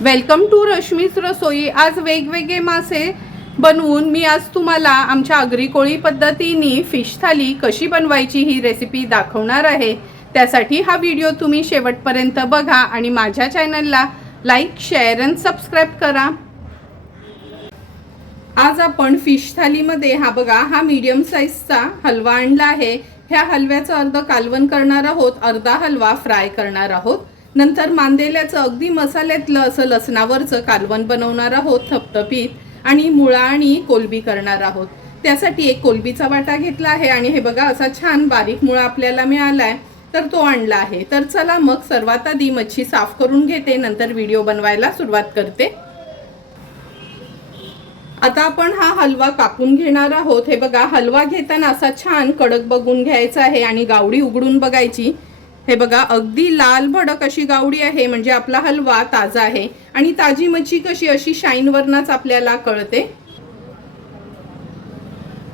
Welcome to रश्मीच रसोई। आज वेगवेगळे मासे बनवून मी आज तुम्हाला आमच्या आगरी कोळी पद्धतीने फिश थाली कशी बनवायची ही रेसिपी दाखवणार आहे। त्यासाठी हा व्हिडिओ तुम्ही शेवटपर्यंत बघा आणि माझ्या चॅनलला लाईक, शेअर आणि सबस्क्राइब करा। आज आपण फिश थालीमध्ये हा मीडियम साइजचा हलवा आणला आहे। ह्या हलव्याचं अर्ध कालवण करणार आहोत, अर्धा हलवा फ्राय करणार आहोत। नंतर मांदेल्याचं अगदी मसाल्यातलं असं लसणावरचं कालवण बनवणार आहोत थपथपीत, आणि मुळा आणि कोलबी करणार आहोत। त्यासाठी एक कोलबीचा वाटा घेतला आहे आणि हे बघा असा छान बारीक मुळा आपल्याला मिळालाय, तर तो आणला आहे। तर चला मग सर्वात आधी मच्छी साफ करून घेते, नंतर व्हिडिओ बनवायला सुरुवात करते। आता आपण हा हलवा कापून घेणार आहोत। हे बघा हलवा घेताना असा छान कडक बघून घ्यायचा आहे आणि गावडी उघडून बघायची। हे बघा अगदी लाल भडक अशी गावडी आहे, म्हणजे आपला हलवा ताजा आहे। आणि ताजी मच्छी कशी अशी शाईन वरनाच आपल्याला कळते।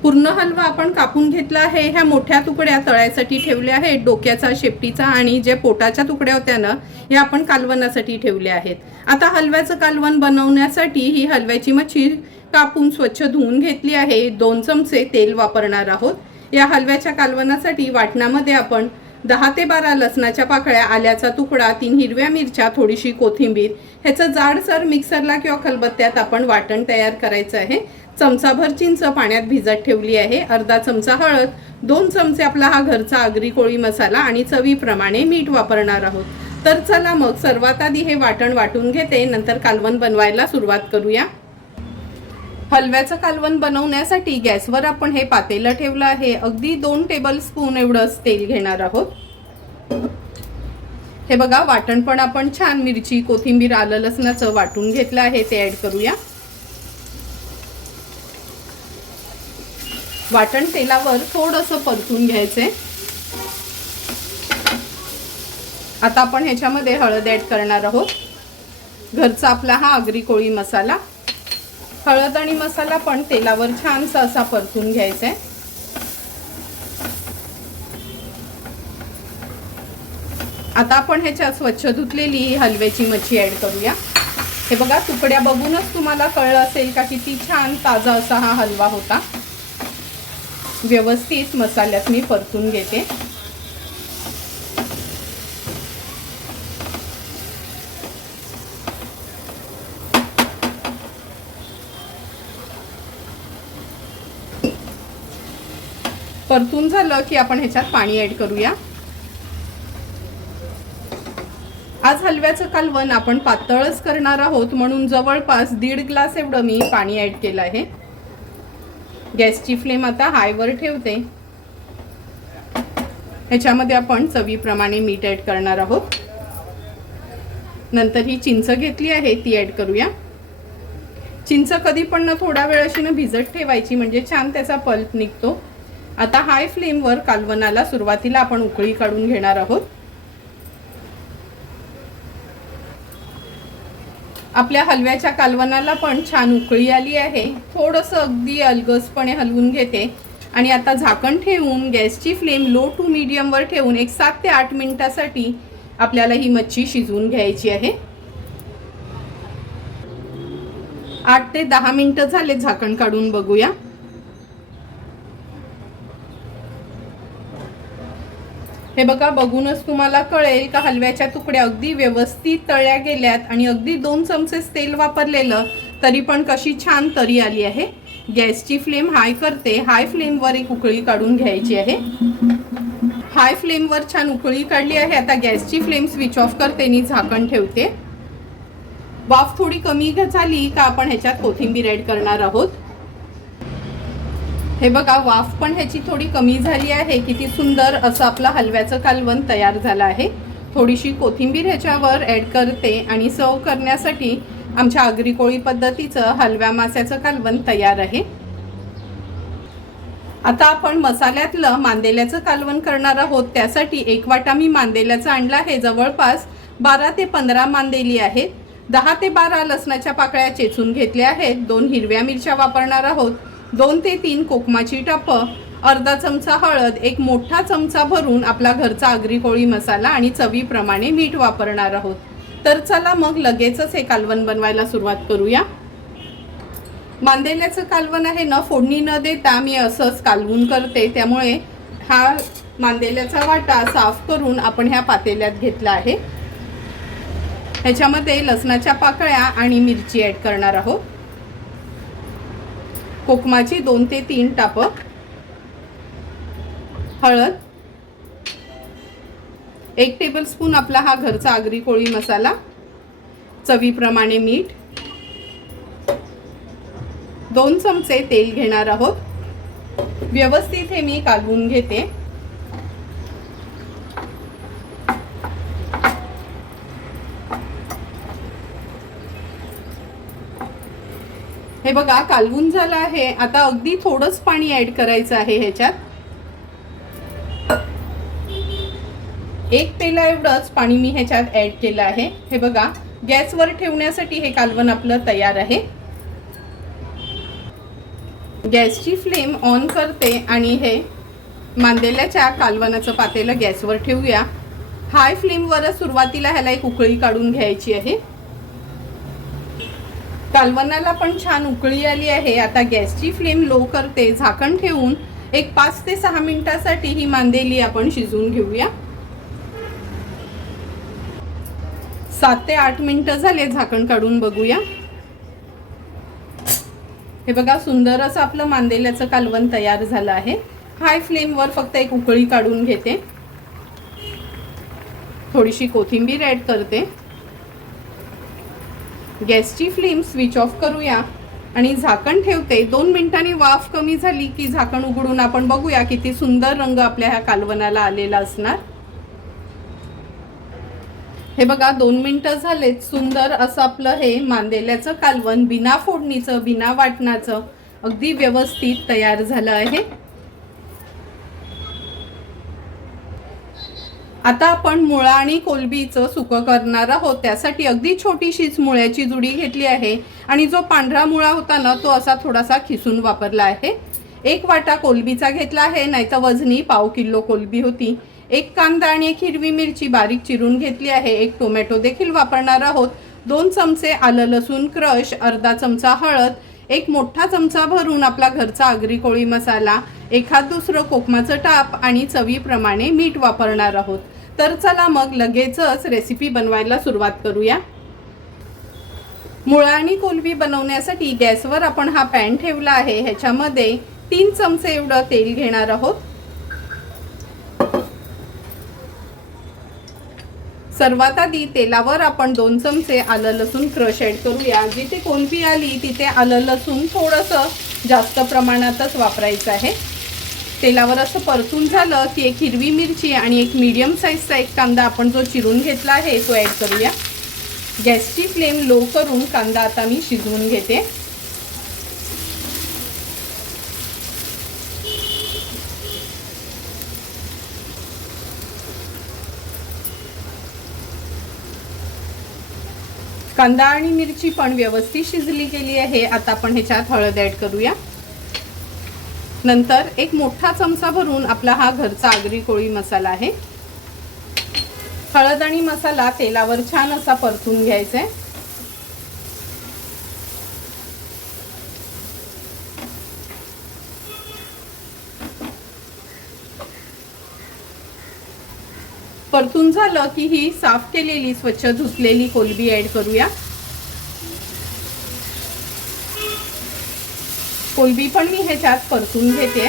पूर्ण हलवा आपण कापून घेतला आहे। ह्या मोठ्या तुकड्या तळायसाठी ठेवल्या आहेत, डोक्याचा, शेपटीचा, आणि जे पोटाच्या तुकड्या होत्या ना हे आपण कालवणासाठी ठेवले आहेत। आता हलव्याचं कालवण बनवण्यासाठी ही हलव्याची मच्छी कापून स्वच्छ धुवून घेतली आहे। 2 चमचे तेल वापरणार आहोत। या हलव्याच्या कालवणासाठी वाटणामध्ये आपण 10 ते 12 लसणाच्या पाकळ्या, आल्याचा तुकडा, 3 हिरव्या मिरच्या, थोडीशी कोथिंबीर, ह्याचं जाडसर मिक्सरला किंवा खलबत्त्यात आपण वाटण तयार करायचं आहे। चमचाभर चिंच पाण्यात भिजत ठेवली आहे, अर्धा चमचा हळद, 2 चमचे आपला हा घरचा आगरी कोळी मसाला आणि चवीप्रमाणे मीठ वापरणार आहोत। तर चला मग सर्वात आधी हे वाटण वाटून घेते, नंतर कालवण बनवायला सुरुवात करूया। हलव्याचं कालवण बनवण्यासाठी गॅसवर आपण हे पातेलं ठेवलं आहे। अगदी 2 टेबलस्पून एवढंच तेल घेणार आहोत। हे बघा वाटण पण आपण छान मिरची, कोथिंबीर, आलं लसणाचं वाटून घेतलं आहे, ते ऍड करूया। वाटण तेलावर थोडंसं परतून घ्यायचंय। आता आपण ह्याच्यामध्ये हळद ऍड करणार आहोत, घरचा आपला हा आगरी कोळी मसाला। हळद आणि मसाला पण तेलावर छानसा असा परतून घ्यायचा आहे। आता आपण ह्याच्यात स्वच्छ धुतलेली हलव्याची मच्छी ऍड करूया। हे बघा तुकड्या बघूनच तुम्हाला कळलं असेल का किती छान ताजा असा हा हलवा होता। व्यवस्थित मसाल्यात मी परतून घेते। परतून झालं की आपण ह्याच्यात पाणी ऍड करूया। आज हलव्याचं कालवण आपण पातळच करणार आहोत, म्हणून जवळपास 1.5 ग्लास एवढं मी पाणी ऍड केलं आहे। गॅसची फ्लेम आता हायवर ठेवते। ह्याच्यामध्ये आपण चवीप्रमाणे मीठ ऍड करणार आहोत। नंतर ही चिंच घेतली आहे ती ऍड करूया। चिंच कधी पण ना थोडा वेळ अशी भिजत ठेवायची, म्हणजे छान त्याचा पल्प निघतो। आता हाय फ्लेमवर कालवणाला सुरुवातीला आपण उकळी काढून घेणार आहोत। आपल्या हलव्याच्या कालवणाला पण छान उकळी आली आहे। थोडंसं अगदी अलगसपणे हलवून घेते आणि आता झाकण ठेवून गॅसची फ्लेम लो टू मीडियम वर ठेवून एक 7 ते 8 मिनिटांसाठी आपल्याला ही मच्छी शिजवून घ्यायची आहे। 8 ते 10 मिनिटं झाले, झाकण काढून बघूया। हे बघा बघूनच तुम्हाला कळेल का हलव्याच्या तुकड्या अगदी व्यवस्थित तळल्या गेल्यात आणि अगदी 2 चमचे तेल वापरलेलं तरी पण कशी छान तरी आली आहे। गॅसची फ्लेम हाय करते। हाय फ्लेमवर एक उकळी काढून घ्यायची आहे। हाय फ्लेमवर छान उकळी काढली आहे। आता गॅसची फ्लेम स्विच ऑफ करते आणि झाकण ठेवते। वाफ थोडी कमी झाली का आपण ह्याच्यात कोथिंबीर ऍड करणार आहोत। हे बघा वाफ पण ह्याची थोडी कमी झाली आहे। किती सुंदर असं आपलं हलव्याचं कालवण तयार झालं आहे। थोडीशी कोथिंबीर ह्याच्यावर ऍड करते आणि सर्व करण्यासाठी आमच्या आगरी कोळी पद्धतीचं हलव्या मास्याचं कालवण तयार आहे। आता आपण मसाल्यातलं मांदेल्याचं कालवण करणार आहोत। त्यासाठी एक वाटा मी मांदेल्याचं आणला आहे। जवळपास 12 ते 15 मांदेली आहेत। 10 ते 12 लसणाच्या पाकळ्या चेचून घेतल्या आहेत। 2 हिरव्या मिरच्या वापरणार आहोत। 2 ते 3 कोकमाची टापं, अर्धा चमचा हळद, एक मोठा चमचा भरून आपला घरचा आगरी कोळी मसाला आणि चवीप्रमाणे मीठ वापरणार आहोत। तर चला मग लगेचच हे कालवण बनवायला सुरुवात करूया। मांदेल्याचं कालवण आहे ना, फोडणी न देता मी असंच कालवून करते, त्यामुळे हा मांदेल्याचा वाटा साफ करून आपण ह्या पातेल्यात घेतला आहे। ह्याच्यामध्ये लसणाच्या पाकळ्या आणि मिरची ॲड करणार आहोत, कोकमाची 2 ते 3 टापं, हळद, 1 टेबलस्पून आपला हा घरचा आगरी कोळी मसाला, चवीप्रमाणे मीठ, 2 चमचे तेल घेणार आहोत। व्यवस्थित हे मी कालवून घेते। हे बघा कालवून झालं आहे। आता अगदी थोडंच पाणी ॲड करायचं आहे ह्याच्यात, 1 पेला एवढंच पाणी मी ह्याच्यात ॲड केलं आहे। हे बघा गॅसवर ठेवण्यासाठी हे कालवण आपलं तयार आहे। गॅसची फ्लेम ऑन करते आणि हे मांदेल्याच्या कालवणाचं पातेलं गॅसवर ठेवूया। हाय फ्लेमवर सुरुवातीला ह्याला एक उकळी काढून घ्यायची आहे। कालवणाला पण छान उकळी आली आहे। आता गॅसची फ्लेम लो करते, झाकण ठेवून एक 5 ते 6 मिनिटांसाठी ही मांदेली आपण शिजवून घेऊया। 7 ते 8 मिनिटं झाले, झाकण काढून बघूया। हे बघा सुंदर असं आपलं मांदेल्याचं कालवण तयार झालं आहे। हाय फ्लेमवर फक्त एक उकळी काढून घेते, थोडीशी कोथिंबीर ॲड करते, गॅसची फ्लेम स्विच ऑफ करूया आणि झाकण ठेवते। 2 मिनिटांनी वाफ कमी झाली की झाकण उघडून आपण बघूया किती सुंदर रंग आपल्या ह्या कालवणाला आलेला असणार। हे बघा 2 मिनिटं झालेत, सुंदर असं आपलं हे मांदेल्याचं कालवण बिना फोडणीचं, बिना वाटणाचं अगदी व्यवस्थित तयार झालं आहे। आता आपण मुळा आणि कोलबीचं सुकं करणार आहोत। त्यासाठी अगदी छोटीशीच मुळ्याची जुडी घेतली आहे आणि जो पांढरा मुळा होता ना, तो असा थोडासा खिसून वापरला आहे। 1 वाटा कोलबीचा घेतला आहे, नाहीतर वजनी पाव किलो कोलबी होती। 1 कांदा आणि 1 हिरवी मिरची बारीक चिरून घेतली आहे। 1 टोमॅटो देखील वापरणार आहोत। 2 चमचे आलं लसूण क्रश, अर्धा चमचा हळद, 1 मोठा चमचा भरून आपला घरचा आगरी कोळी मसाला, एखाद दुसरं कोकमाचं टाप आणि चवीप्रमाणे मीठ वापरणार आहोत। तर चला मग लगेचच रेसिपी बनवायला सुरुवात करूया। मुळा आणि कोलबी बनवण्यासाठी गॅसवर आपण हा पॅन ठेवला आहे। ह्याच्यामध्ये 3 चमचे एवढं तेल घेणार आहोत। सर्वात आधी तेलावर आपण 2 चमचे आलं लसूण क्रश ॲड करूया। जिथे कोलबी आली तिथे आलं लसूण थोडंसं जास्त प्रमाणातच वापरायचं आहे। तेलावर असं परतून झालं की 1 हिरवी मिरची आणि 1 मीडियम साईजचा 1 कांदा आपण जो चिरून घेतला आहे तो ॲड करूया। गॅसची फ्लेम लो करून कांदा आता मी शिजवून घेते। कांदा आणि मिरची पण व्यवस्थित शिजली गेली आहे। आता आपण ह्याच्यात हळद ॲड करूया। नंतर 1 मोठा चमचा भरून आपला हा घरचा आगरी कोळी मसाला आहे। हळद आणि मसाला तेलावर छान असा परतून घ्यायचा आहे। परतून झालं की ही साफ केलेली स्वच्छ धुतलेली कोलबी ॲड करूया। कोलबी पण मी ह्याच्यात परतून घेते।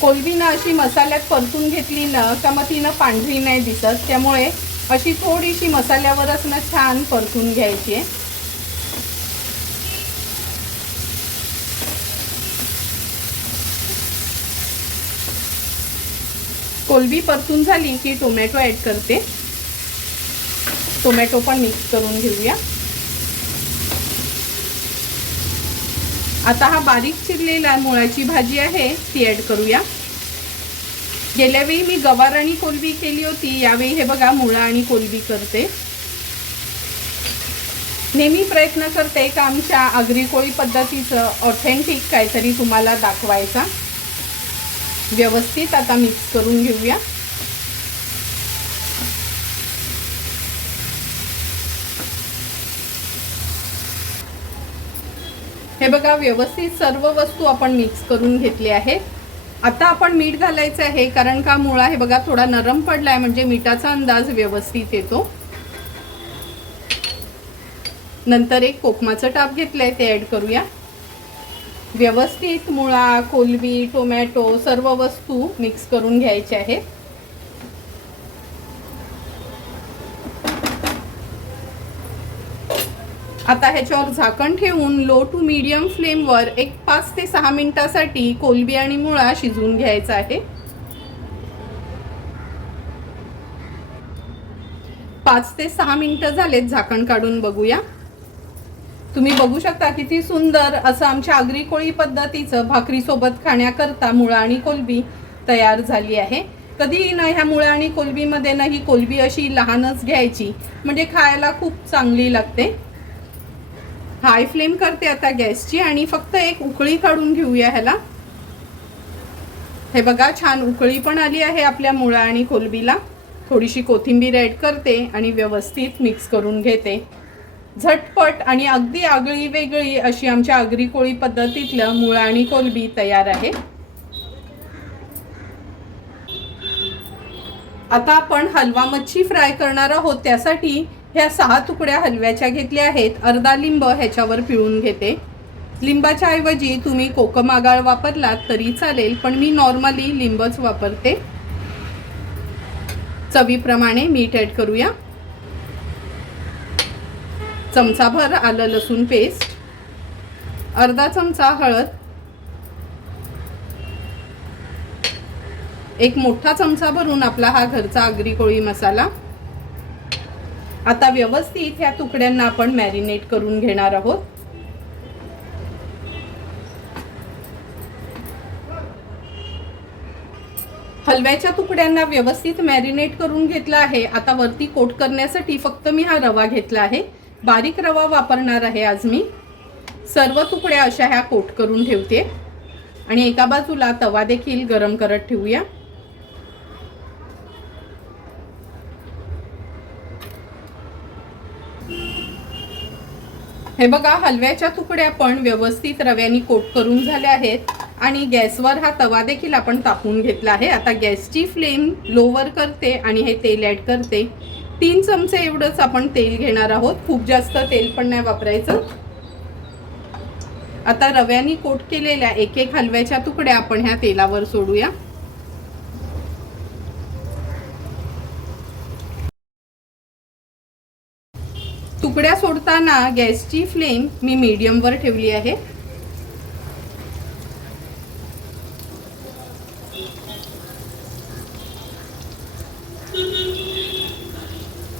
कोलबी ना अशी मसाल्यात परतून घेतली ना का मग ती ना पांढरी नाही दिसत, त्यामुळे अशी थोडीशी मसाल्यावरच ना छान परतून घ्यायची आहे। कोलबी परतून झाली की टोमॅटो ॲड करते। टोमॅटो पण मिक्स करून घेऊया। आता हा बारीक चिरलेला मुळाची भाजी आहे ती ॲड करूया। गेल्या वेळी मी गवार आणि कोलबी केली होती, यावेळी हे बघा मुळा आणि कोलबी करते। नेहमी प्रयत्न करते का आमच्या आगरी कोळी पद्धतीचं ऑथेंटिक काहीतरी तुम्हाला दाखवायचा। व्यवस्थित आता मिक्स करून घेऊया। हे बघा, व्यवस्थित सर्व वस्तू आपण मिक्स करून घेतली आहे। आता आपण मीठ घालायचं आहे, कारण का मुळा हे बघा थोडा नरम पडलाय, म्हणजे मिठाचा अंदाज व्यवस्थित येतो। नंतर एक कोकमाचं टाप घेतलंय, ते ऍड करूया। व्यवस्थित मुळा, कोलंबी, टोमॅटो सर्व वस्तू मिक्स करून घ्यायचे आहे। आता ह्याच्यावर झाकण ठेवून लो टू मीडियम फ्लेमवर एक 5 ते 6 मिनिटांसाठी कोलंबी आणि मुळा शिजवून घ्यायचा आहे। 5 ते 6 मिनिटं झालेत, झाकण काढून बघूया। तुम्ही बघू शकता किती सुंदर असं आमच्या आगरी कोळी पद्धतीचं भाकरी सोबत खाण्याकरता मुळा आणि कोलंबी तयार झाली आहे। कधी ना ह्या मुळा आणि कोलंबीमध्ये ना ही कोलंबी अशी लहानच घ्यायची, म्हणजे खायला खूप चांगली लागते। हाय फ्लेम करते आता गॅसची आणि फक्त एक उकळी काढून घेऊया ह्याला। हे बघा, छान उकळी पण आली आहे आपल्या मुळा आणि कोलंबीला। थोडीशी कोथिंबीर ऍड करते आणि व्यवस्थित मिक्स करून घेते। झटपट आणि अगदी आगळी वेगळी अशी आमच्या आगरी कोळी पद्धतीतलं मुळा आणि कोलंबी तयार आहे। आता आपण हलवा मच्छी फ्राय करणार आहोत, त्यासाठी ह्या 6 तुकड्या हलव्याच्या घेतल्या आहेत। अर्धा लिंब ह्याच्यावर पिळून घेते। लिंबाच्या ऐवजी तुम्ही कोकम आगाळ वापरलात तरी चालेल, पण मी नॉर्मली लिंबच वापरते। चवीप्रमाणे मीठ ऍड करूया। चमचाभर आलं लसूण पेस्ट, अर्धा चमचा हळद, एक मोठा चमचा भरून आपला हा घरचा आगरी कोळी मसाला। आता व्यवस्थित ह्या तुकड्यांना आपण मॅरिनेट करून घेणार आहोत। हलव्याच्या तुकड्यांना व्यवस्थित मॅरिनेट करून घेतला आहे। आता वरती कोट करण्यासाठी फक्त मी हा रवा घेतला आहे, बारीक रवा वापरणार आहे आज मी। सर्व तुकड्या अशा ह्या कोट करून ठेवते आणि एका बाजूला तवा देखील गरम करत ठेवूया। हे बघा, हलव्याच्या तुकड्या पण व्यवस्थित रव्याने कोट करून झाल्या आहेत आणि गॅसवर हा तवा देखील आपण तापवून घेतला आहे। आता गॅसची फ्लेम लोवर करते आणि हे तेल ऍड करते। 3 चमचे एवढंच आपण तेल घेणार आहोत, खूप जास्त तेल पण नाही वापरायचं। आता रव्याने कोट केलेल्या एक एक हलव्याच्या तुकड्या आपण ह्या तेलावर सोडूया। तुकड्या सोडताना गॅसची फ्लेम मी मीडियम वर ठेवली आहे।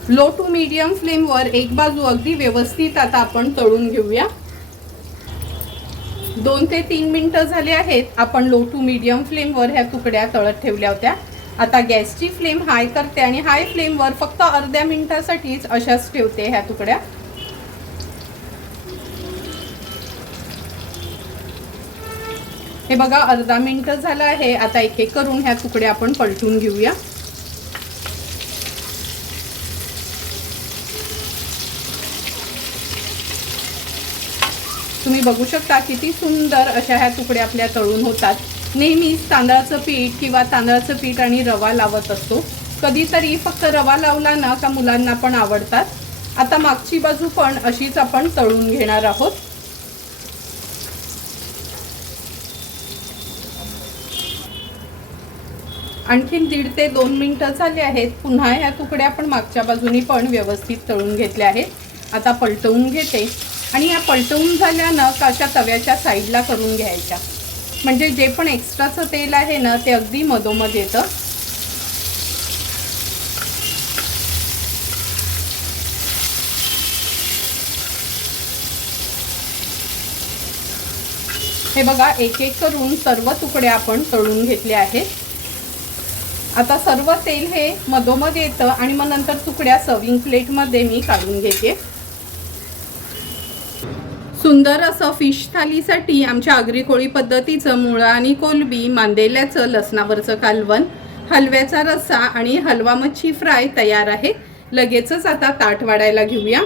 लो टू मीडियम फ्लेम वर एक बाजू अगदी व्यवस्थित आता आपण तळून घेऊया। 2 ते 3 मिनिटं झाले आहेत, आपण लो टू मीडियम फ्लेम वर ह्या तुकड्या तळत ठेवल्या होत्या। आता गॅसची फ्लेम हाय करते आणि हाय फ्लेम वर फक्त अर्ध्या मिनिटासाठीच अशाच ठेवते ह्या तुकड्या। हे बघा, अर्धा मिनिट झालं आहे। आता एक एक करून ह्या तुकड्या आपण पलटून घेऊया। तुम्ही बघू शकता किती सुंदर अशा ह्या तुकड्या आपल्या तळून होतात। नेहमीच तांदळाचं पीठ किंवा तांदळाचं पीठ आणि रवा लावत असतो, कधीतरी फक्त रवा लावला ना का मुलांना पण आवडतात। आता मागची बाजू पण अशीच आपण तळून घेणार आहोत। आणखीन 1.5 ते 2 मिनिटं झाली आहेत। पुन्हा ह्या तुकड्या आपण मागच्या बाजूनी पण व्यवस्थित तळून घेतल्या आहेत। आता पलटवून घेते आणि या पलटवून झाल्यानं अशा तव्याच्या साईडला करून घ्यायच्या, म्हणजे जे पण एक्स्ट्राचं तेल आहे ना ते अगदी मधोमध येतं। हे बघा, एक एक करून सर्व तुकड्या आपण तळून घेतले आहेत। आता सर्व तेल हे मधोमध येतं आणि मग नंतर तुकड्या सर्विंग प्लेटमध्ये मी काढून घेते। सुंदर असं फिश थालीसाठी आमच्या आगरी कोळी पद्धतीचं मुळा आणि कोलबी, मांदेल्याचं लसणावरचं कालवण, हलव्याचा रस्सा आणि हलवा मच्छी फ्राय तयार आहे. लगेचच आता ताट वाढायला घेऊया.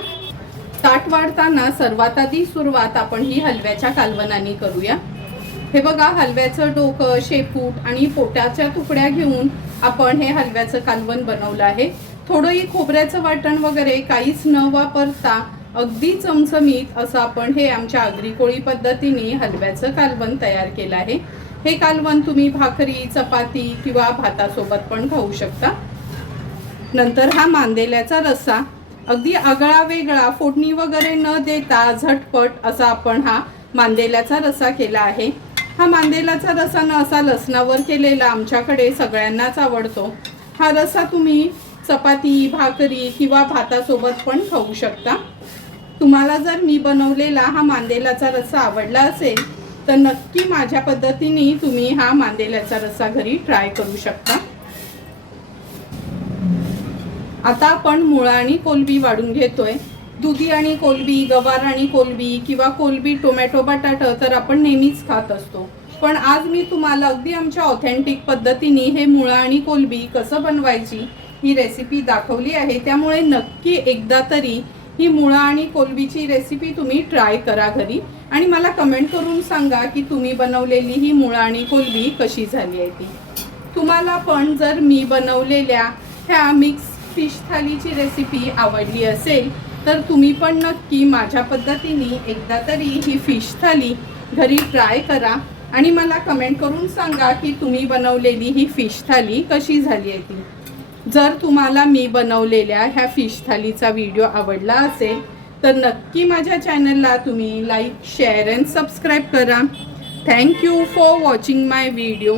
ताट वाढताना सर्वात आधी सुरुवात आपण ही हलव्याच्या कालवणाने करूया. हे बघा, हलव्याचं डोकं, शेपूट आणि पोटाच्या तुकड्या घेऊन आपण हे हलव्याचं कालवण बनवलं आहे. थोडंही खोबऱ्याचं वाटण वगैरे काहीच न वापरता अगदी चमचमीत असं आपण हे आमच्या आगरी कोळी पद्धतीने हलव्याचं कालवण तयार केलं आहे. हे कालवण तुम्ही भाकरी, चपाती किंवा भातासोबत पण खाऊ शकता. नंतर हा मांदेल्याचा रस्सा, अगदी आगळा वेगळा, फोडणी वगैरे न देता झटपट असा आपण हा मांदेल्याचा रस्सा केला आहे. हा मांदेल्याचा रस्सा ना असा लसणावर केलेला आमच्याकडे सगळ्यांनाच आवडतो. हा रस्सा तुम्ही चपाती, भाकरी किंवा भातासोबत पण खाऊ शकता. तुम्हाला जर मी बनवलेला हा मांदेल्याचा रस्सा आवडला असेल तर नक्की माझ्या पद्धतीने तुम्ही हा मांदेल्याचा रस्सा घरी ट्राय करू शकता. आता आपण मुळा आणि कोलबी वाढून घेतोय. दुधी आणि कोलबी, गवार आणि कोलबी किंवा कोलबी, टोमॅटो, बटाटा तर आपण नेहमीच खात असतो. पण आज मी तुम्हाला अगदी आमच्या ऑथेंटिक पद्धतीने हे मुळा आणि कोलबी कसं बनवायची ही रेसिपी दाखवली आहे. त्यामुळे नक्की एकदा तरी ही मुळा आणि कोलबीची रेसिपी तुम्ही ट्राय करा घरी आणि मला कमेंट करून सांगा की तुम्ही बनवलेली ही मुळा आणि कोलबी कशी झाली आहे ती. तुम्हाला पण जर मी बनवलेल्या ह्या मिक्स फिश थालीची रेसिपी आवडली असेल तर तुम्ही पण नक्की माझ्या पद्धतीने एकदा तरी ही फिश थाली घरी ट्राय करा आणि मला कमेंट करून सांगा की तुम्ही बनवलेली ही फिश थाली कशी झाली आहे ती. जर तुम्हाला मी बनवलेल्या ह्या फिश थालीचा व्हिडिओ आवडला असेल तर नक्की माझ्या चॅनलला तुम्ही लाईक, शेअर अँड सबस्क्राईब करा. Thank you for watching my video.